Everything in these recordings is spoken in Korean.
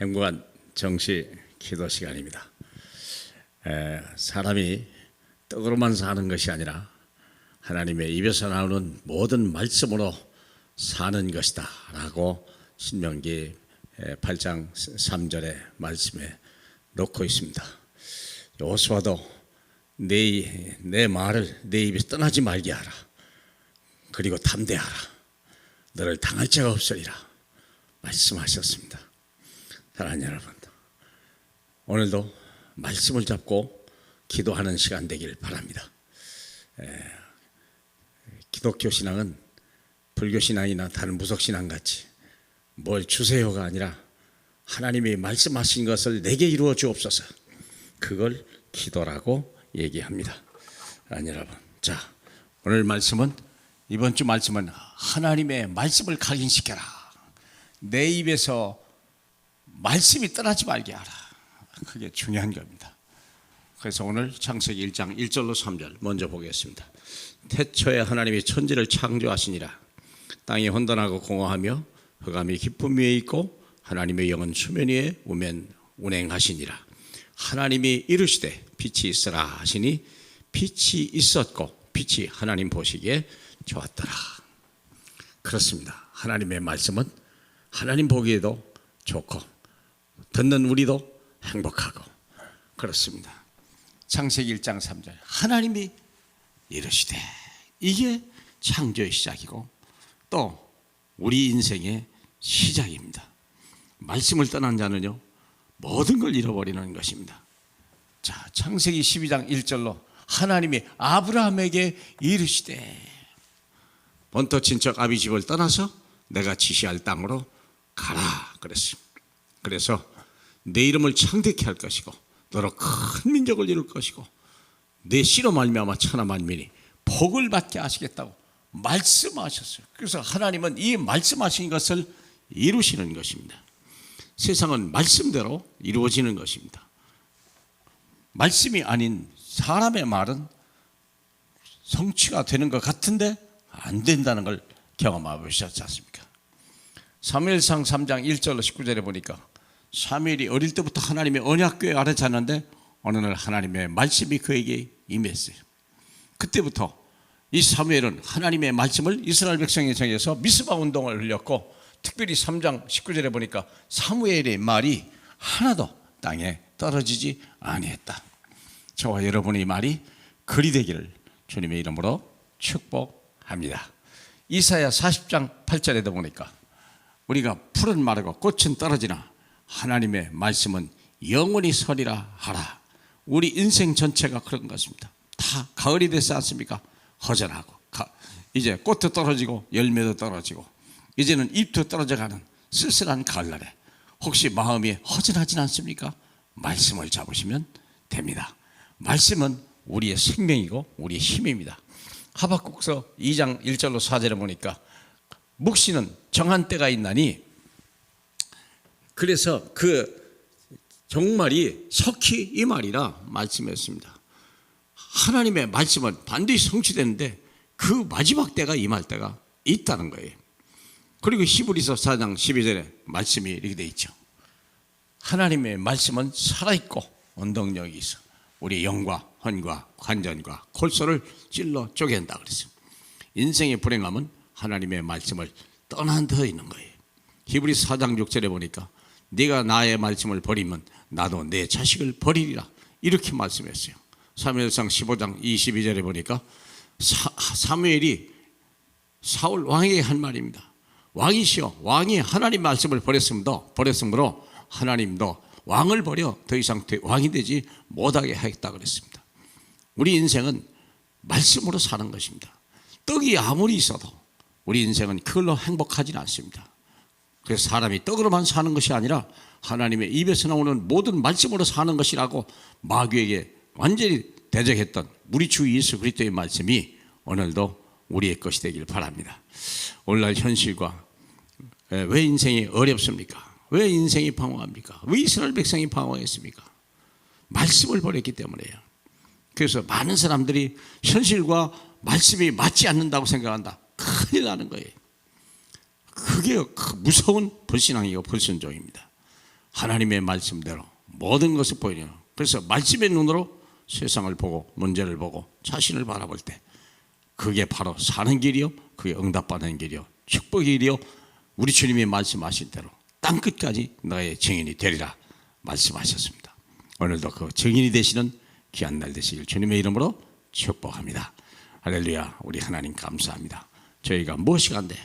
행복한 정시 기도 시간입니다. 사람이 떡으로만 사는 것이 아니라 하나님의 입에서 나오는 모든 말씀으로 사는 것이다 라고 신명기 8장 3절의 말씀에 놓고 있습니다. 여호수아도 내 말을 내 입에서 떠나지 말게 하라. 그리고 담대하라. 너를 당할 자가 없으리라 말씀하셨습니다. 사랑하는 여러분, 오늘도 말씀을 잡고 기도하는 시간 되길 바랍니다. 기독교 신앙은 불교 신앙이나 다른 무속 신앙 같이 뭘 주세요가 아니라 하나님이 말씀하신 것을 내게 이루어 주옵소서, 그걸 기도라고 얘기합니다. 여러분, 자, 오늘 말씀은, 이번 주 말씀은 하나님의 말씀을 각인시켜라. 내 입에서 말씀이 떠나지 말게 하라. 그게 중요한 겁니다. 그래서 오늘 창세기 1장 1절로 3절 먼저 보겠습니다. 태초에 하나님이 천지를 창조하시니라. 땅이 혼돈하고 공허하며 흑암이 깊음 위에 있고 하나님의 영은 수면 위에 운행하시니라. 하나님이 이르시되 빛이 있으라 하시니 빛이 있었고 빛이 하나님 보시기에 좋았더라. 그렇습니다. 하나님의 말씀은 하나님 보기에도 좋고 듣는 우리도 행복하고 그렇습니다. 창세기 1장 3절 하나님이 이르시되, 이게 창조의 시작이고 또 우리 인생의 시작입니다. 말씀을 떠난 자는요 모든 걸 잃어버리는 것입니다. 자, 창세기 12장 1절로 하나님이 아브라함에게 이르시되, 본토 친척 아비 집을 떠나서 내가 지시할 땅으로 가라 그랬습니다. 그래서 내 이름을 창대케 할 것이고 너로 큰 민족을 이룰 것이고 내 씨로 말미암아 천하 만민이 복을 받게 하시겠다고 말씀하셨어요. 그래서 하나님은 이 말씀하신 것을 이루시는 것입니다. 세상은 말씀대로 이루어지는 것입니다. 말씀이 아닌 사람의 말은 성취가 되는 것 같은데 안 된다는 걸 경험하고 계셨지 않습니까? 사무엘상 3장 1절로 19절에 보니까 사무엘이 어릴 때부터 하나님의 언약궤 아래 잤는데 어느 날 하나님의 말씀이 그에게 임했어요. 그때부터 이 사무엘은 하나님의 말씀을 이스라엘 백성에 정해서 미스바 운동을 흘렸고, 특별히 3장 19절에 보니까 사무엘의 말이 하나도 땅에 떨어지지 아니했다. 저와 여러분의 말이 그리 되기를 주님의 이름으로 축복합니다. 이사야 40장 8절에도 보니까 우리가 풀은 마르고 꽃은 떨어지나 하나님의 말씀은 영원히 서리라 하라. 우리 인생 전체가 그런 것입니다. 다 가을이 됐지 않습니까? 허전하고 이제 꽃도 떨어지고 열매도 떨어지고 이제는 잎도 떨어져가는 쓸쓸한 가을날에 혹시 마음이 허전하진 않습니까? 말씀을 잡으시면 됩니다. 말씀은 우리의 생명이고 우리의 힘입니다. 하박국서 2장 1절로 4절에 보니까 묵시는 정한 때가 있나니, 그래서 그 종말이 석희 이 말이라 말씀했습니다. 하나님의 말씀은 반드시 성취되는데 그 마지막 때가 임할 때가 있다는 거예요. 그리고 히브리서 4장 12절에 말씀이 이렇게 돼 있죠. 하나님의 말씀은 살아있고 운동력이 있어 우리 영과 혼과 관전과 골소를 찔러 쪼갠다 그랬어요. 인생의 불행함은 하나님의 말씀을 떠난 데 있는 거예요. 히브리서 4장 6절에 보니까 네가 나의 말씀을 버리면 나도 내 자식을 버리리라 이렇게 말씀했어요. 사무엘상 15장 22절에 보니까 사무엘이 사울 왕에게 한 말입니다. 왕이시여, 왕이 하나님 말씀을 버렸으므로 하나님도 왕을 버려 더 이상 왕이 되지 못하게 하겠다 그랬습니다. 우리 인생은 말씀으로 사는 것입니다. 떡이 아무리 있어도 우리 인생은 그걸로 행복하지는 않습니다. 그래서 사람이 떡으로만 사는 것이 아니라 하나님의 입에서 나오는 모든 말씀으로 사는 것이라고 마귀에게 완전히 대적했던 우리 주 예수 그리스도의 말씀이 오늘도 우리의 것이 되길 바랍니다. 오늘날 현실과 왜 인생이 어렵습니까? 왜 인생이 방황합니까? 왜 이스라엘 백성이 방황했습니까? 말씀을 버렸기 때문에요. 그래서 많은 사람들이 현실과 말씀이 맞지 않는다고 생각한다. 큰일 나는 거예요. 그게 무서운 불신앙이고 불순종입니다. 하나님의 말씀대로 모든 것을 보이려. 그래서 말씀의 눈으로 세상을 보고 문제를 보고 자신을 바라볼 때 그게 바로 사는 길이요, 그게 응답받는 길이요, 축복의 길이요, 우리 주님이 말씀하신 대로 땅끝까지 너의 증인이 되리라 말씀하셨습니다. 오늘도 그 증인이 되시는 귀한 날 되시길 주님의 이름으로 축복합니다. 할렐루야. 우리 하나님 감사합니다. 저희가 무엇이 간데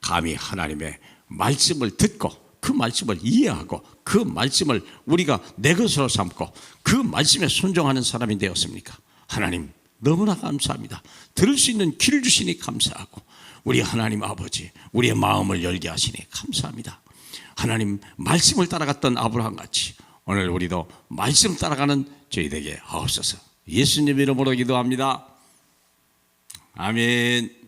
감히 하나님의 말씀을 듣고 그 말씀을 이해하고 그 말씀을 우리가 내 것으로 삼고 그 말씀에 순종하는 사람이 되었습니까? 하나님 너무나 감사합니다. 들을 수 있는 귀를 주시니 감사하고 우리 하나님 아버지 우리의 마음을 열게 하시니 감사합니다. 하나님 말씀을 따라갔던 아브라함 같이 오늘 우리도 말씀 따라가는 저희 되게 하옵소서. 예수님 이름으로 기도합니다. 아멘.